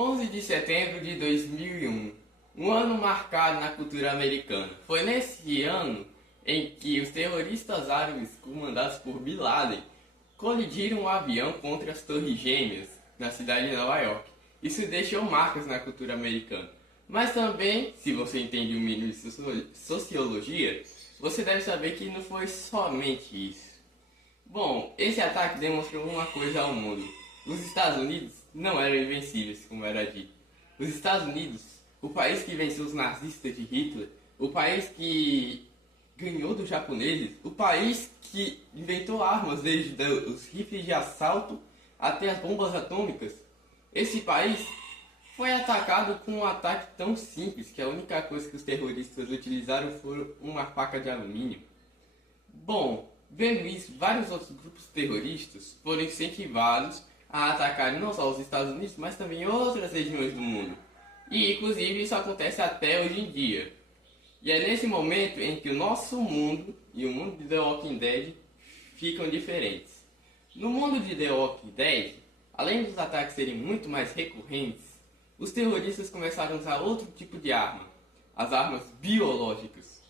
11 de setembro de 2001, um ano marcado na cultura americana. Foi nesse ano em que os terroristas árabes, comandados por Bin Laden, colidiram um avião contra as Torres Gêmeas, na cidade de Nova York. Isso deixou marcas na cultura americana. Mas também, se você entende um mínimo de sociologia, você deve saber que não foi somente isso. Bom, esse ataque demonstrou uma coisa ao mundo. Os Estados Unidos não eram invencíveis, como era dito. Os Estados Unidos, o país que venceu os nazistas de Hitler, o país que ganhou dos japoneses, o país que inventou armas, desde os rifles de assalto até as bombas atômicas. Esse país foi atacado com um ataque tão simples que a única coisa que os terroristas utilizaram foi uma faca de alumínio. Bom, vendo isso, vários outros grupos terroristas foram incentivados a atacar não só os Estados Unidos, mas também outras regiões do mundo. E inclusive isso acontece até hoje em dia. E é nesse momento em que o nosso mundo e o mundo de The Walking Dead ficam diferentes. No mundo de The Walking Dead, além dos ataques serem muito mais recorrentes, os terroristas começaram a usar outro tipo de arma, as armas biológicas.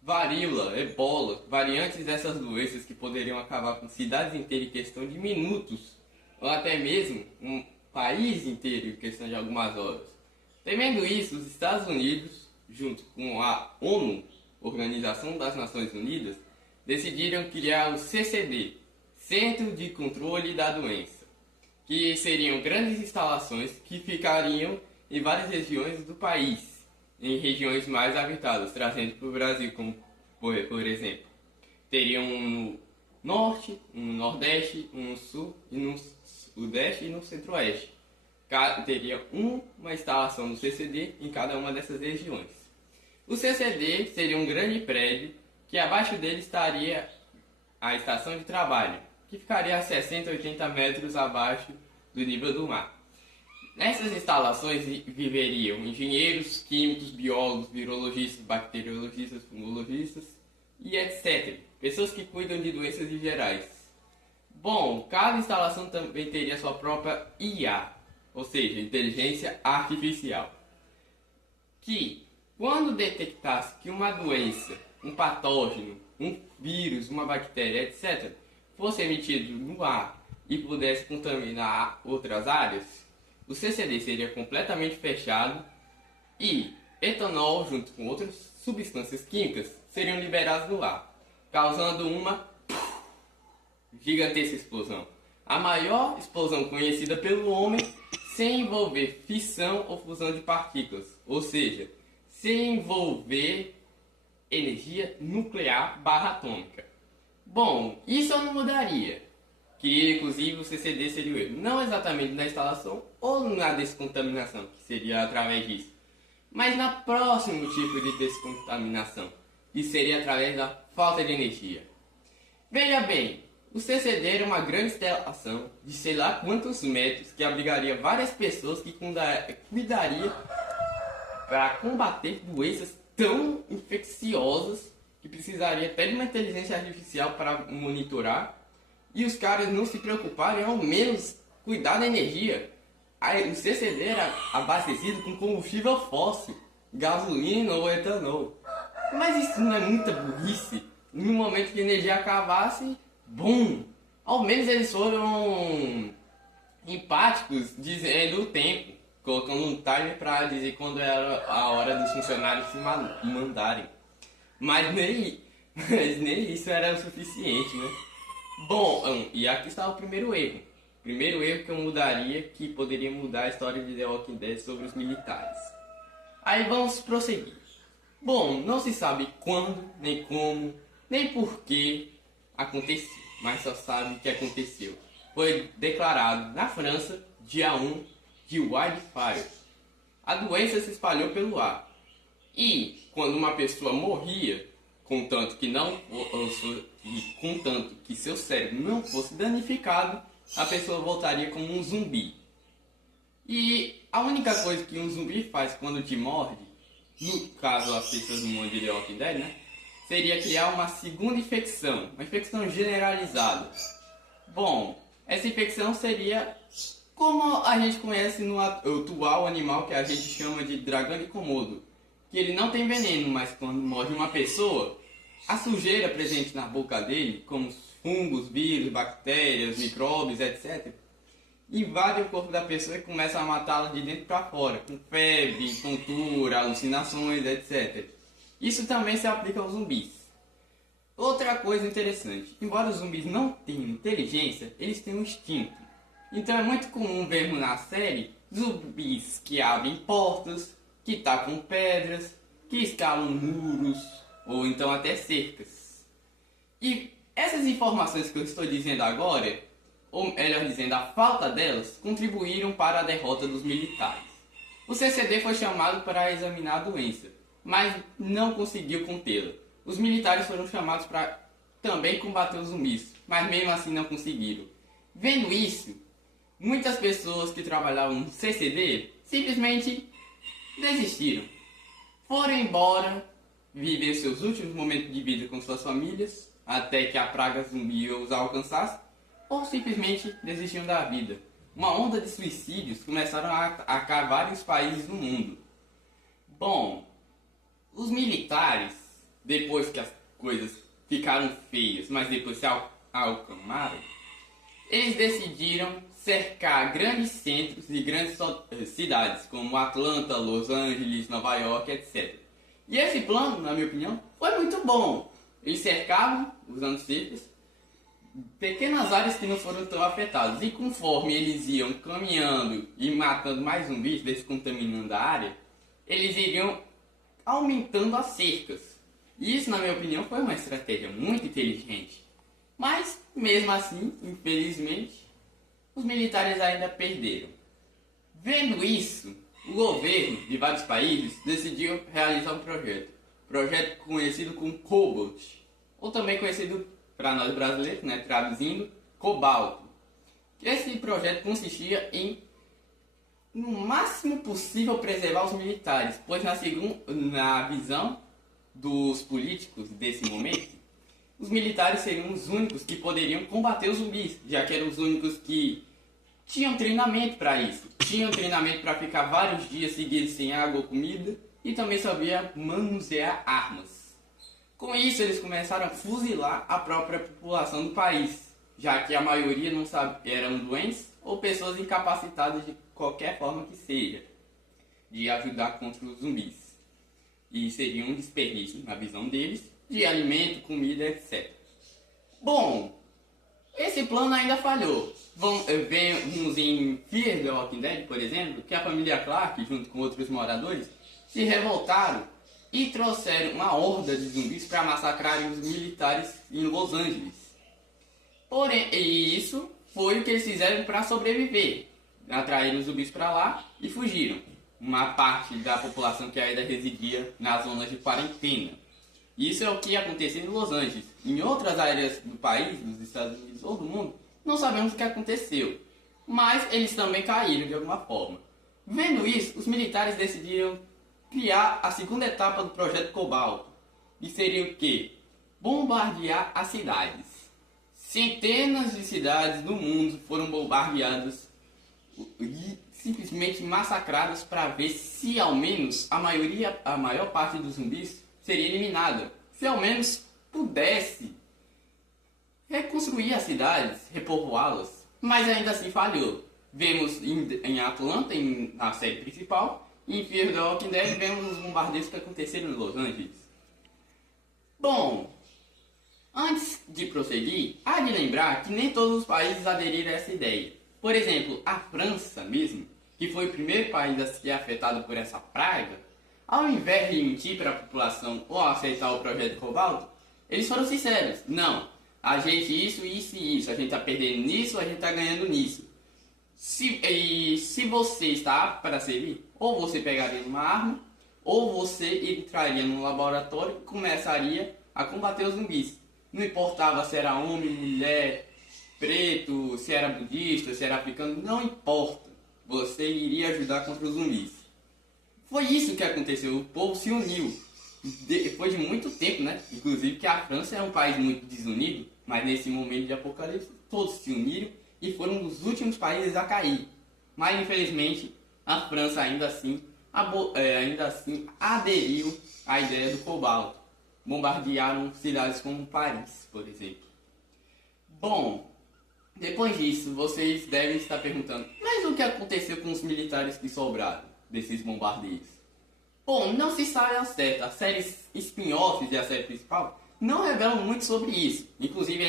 Varíola, ebola, variantes dessas doenças que poderiam acabar com cidades inteiras em questão de minutos, ou até mesmo um país inteiro em questão de algumas horas. Temendo isso, os Estados Unidos, junto com a ONU, Organização das Nações Unidas, decidiram criar o CCD, Centro de Controle da Doença, que seriam grandes instalações que ficariam em várias regiões do país, em regiões mais habitadas, trazendo para o Brasil, como por exemplo, teriam um no norte, um no nordeste, um no sul, e no sudeste e no centro-oeste. Teria uma instalação do CCD em cada uma dessas regiões. O CCD seria um grande prédio que abaixo dele estaria a estação de trabalho, que ficaria a 60 a 80 metros abaixo do nível do mar. Nessas instalações viveriam engenheiros, químicos, biólogos, virologistas, bacteriologistas, fungologistas e etc. Pessoas que cuidam de doenças em gerais. Bom, cada instalação também teria sua própria IA, ou seja, inteligência artificial, que quando detectasse que uma doença, um patógeno, um vírus, uma bactéria, etc., fosse emitido no ar e pudesse contaminar outras áreas, o CCD seria completamente fechado e etanol, junto com outras substâncias químicas, seriam liberados no ar, causando uma gigantesca explosão. A maior explosão conhecida pelo homem sem envolver fissão ou fusão de partículas, ou seja, sem envolver energia nuclear /atômica. Bom, isso eu não mudaria, que inclusive o CCD seria o erro, não exatamente na instalação ou na descontaminação, que seria através disso, mas na próximo tipo de descontaminação, que seria através da falta de energia. Veja bem, o CCD era uma grande instalação de sei lá quantos metros que abrigaria várias pessoas que cuidaria para combater doenças tão infecciosas que precisaria até de uma inteligência artificial para monitorar, e os caras não se preocuparem ao menos cuidar da energia. Aí, o CCD era abastecido com combustível fóssil, gasolina ou etanol. Mas isso não é muita burrice? No momento que a energia acabasse, bom, ao menos eles foram empáticos dizendo o tempo, colocando um timer para dizer quando era a hora dos funcionários se mandarem. Mas nem isso era o suficiente, né? Bom, e aqui está o primeiro erro. O primeiro erro que eu mudaria, que poderia mudar a história de The Walking Dead sobre os militares. Aí vamos prosseguir. Bom, não se sabe quando, nem como, nem por que aconteceu, mas só sabe que aconteceu. Foi declarado na França, dia 1 de wildfire. A doença se espalhou pelo ar. E quando uma pessoa morria, contanto que seu cérebro não fosse danificado, a pessoa voltaria como um zumbi. E a única coisa que um zumbi faz quando te morde, no caso as pessoas do mundo de The Walking Dead, né, seria criar uma segunda infecção, uma infecção generalizada. Bom, essa infecção seria Como a gente conhece no atual animal que a gente chama de dragão de Komodo, que ele não tem veneno, mas quando morde uma pessoa, a sujeira presente na boca dele, como os fungos, vírus, bactérias, micróbios, etc., invade o corpo da pessoa e começa a matá-la de dentro para fora, com febre, tontura, alucinações, etc. Isso também se aplica aos zumbis. Outra coisa interessante, embora os zumbis não tenham inteligência, eles têm um instinto. Então é muito comum vermos na série zumbis que abrem portas, que tacam pedras, que escalam muros, ou então até cercas. E essas informações que eu estou dizendo agora, ou melhor dizendo, a falta delas, contribuíram para a derrota dos militares. O CCD foi chamado para examinar a doença, mas não conseguiu contê-la. Os militares foram chamados para também combater os zumbis, mas mesmo assim não conseguiram. Vendo isso, muitas pessoas que trabalhavam no CCD simplesmente desistiram. Foram embora, viver seus últimos momentos de vida com suas famílias, até que a praga zumbi os alcançasse, ou simplesmente desistiram da vida. Uma onda de suicídios começaram a atacar vários países no mundo. Bom, os militares, depois que as coisas ficaram feias, mas depois se acalmaram, eles decidiram cercar grandes centros e grandes cidades, como Atlanta, Los Angeles, Nova York, etc. E esse plano, na minha opinião, foi muito bom. Eles cercavam, usando cercas, pequenas áreas que não foram tão afetadas. E conforme eles iam caminhando e matando mais zumbis, descontaminando a área, eles iriam aumentando as cercas. E isso, na minha opinião, foi uma estratégia muito inteligente. Mas, mesmo assim, infelizmente, os militares ainda perderam. Vendo isso, o governo de vários países decidiu realizar um projeto conhecido como Cobalt, ou também conhecido para nós brasileiros, né, traduzindo, Cobalto. Esse projeto consistia em, no máximo possível, preservar os militares, pois na visão dos políticos desse momento, os militares seriam os únicos que poderiam combater os zumbis, já que eram os únicos que tinham treinamento para isso. Tinham treinamento para ficar vários dias seguidos sem água ou comida e também sabiam manusear armas. Com isso, eles começaram a fuzilar a própria população do país, já que a maioria não eram doentes ou pessoas incapacitadas de qualquer forma que seja, de ajudar contra os zumbis. E seria um desperdício, na visão deles, de alimento, comida, etc. Bom, esse plano ainda falhou. Vemos em Fear the Walking Dead, por exemplo, que a família Clark, junto com outros moradores, se revoltaram e trouxeram uma horda de zumbis para massacrarem os militares em Los Angeles. Porém, isso foi o que eles fizeram para sobreviver. Atraíram os zumbis para lá e fugiram. Uma parte da população que ainda residia nas zonas de quarentena. Isso é o que aconteceu em Los Angeles. Em outras áreas do país, dos Estados Unidos ou do mundo, não sabemos o que aconteceu. Mas eles também caíram de alguma forma. Vendo isso, os militares decidiram criar a segunda etapa do projeto Cobalto. E seria o quê? Bombardear as cidades. Centenas de cidades do mundo foram bombardeadas e simplesmente massacradas para ver se ao menos a maior parte dos zumbis seria eliminada. Se ao menos pudesse reconstruir as cidades, repovoá-las, mas ainda assim falhou. Vemos em Atlanta, na série principal, e em Fear the Walking Dead vemos os bombardeios que aconteceram em Los Angeles. Bom, antes de prosseguir, há de lembrar que nem todos os países aderiram a essa ideia. Por exemplo, a França mesmo, que foi o primeiro país a ser afetado por essa praga, ao invés de mentir para a população ou aceitar o projeto Cobalto, eles foram sinceros. Não, a gente isso, isso e isso, a gente está perdendo nisso, a gente está ganhando nisso. Se você está apto para servir, ou você pegaria uma arma, ou você entraria num laboratório e começaria a combater os zumbis. Não importava se era homem, mulher, preto, se era budista, se era africano, não importa. Você iria ajudar contra os zumbis. Foi isso que aconteceu, o povo se uniu. Depois de muito tempo, né? Inclusive que a França é um país muito desunido, mas nesse momento de apocalipse todos se uniram e foram os últimos países a cair. mas infelizmente a França ainda assim aderiu à ideia do cobalto. Bombardearam cidades como Paris, por exemplo. Bom, depois disso, vocês devem estar perguntando, mas o que aconteceu com os militares que sobraram desses bombardeios? Bom, não se sabe ao certo. As séries spin-offs e a série principal não revelam muito sobre isso. Inclusive,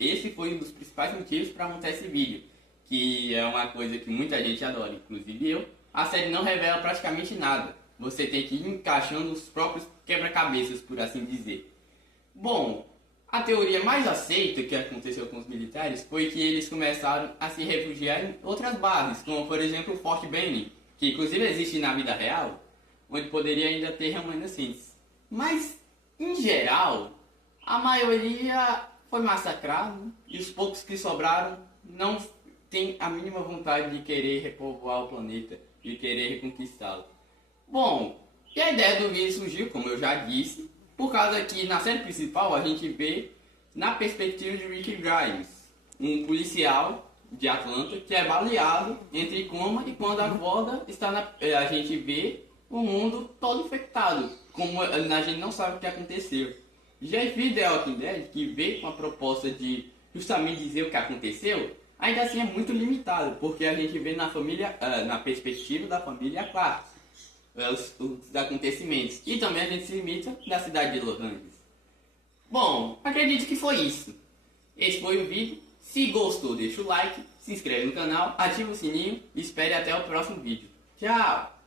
esse foi um dos principais motivos para montar esse vídeo, que é uma coisa que muita gente adora, inclusive eu. A série não revela praticamente nada. Você tem que ir encaixando os próprios quebra-cabeças, por assim dizer. Bom, a teoria mais aceita que aconteceu com os militares foi que eles começaram a se refugiar em outras bases, como por exemplo o Fort Benning, que inclusive existe na vida real, onde poderia ainda ter remanescentes. Mas, em geral, a maioria foi massacrado e os poucos que sobraram não têm a mínima vontade de querer repovoar o planeta e querer reconquistá-lo. Bom, e a ideia do vídeo surgiu, como eu já disse, por causa que na série principal a gente vê na perspectiva de Rick Grimes, um policial de Atlanta que é baleado entre coma e quando acorda a gente vê o mundo todo infectado, como a gente não sabe o que aconteceu. Já em The Walking Dead, que veio com a proposta de justamente dizer o que aconteceu, ainda assim é muito limitado, porque a gente vê na família, na perspectiva da família Clark, os acontecimentos. E também a gente se limita na cidade de Los Angeles. Bom, acredito que foi isso. Esse foi o vídeo. Se gostou, deixa o like, se inscreve no canal, ativa o sininho e espere até o próximo vídeo. Tchau!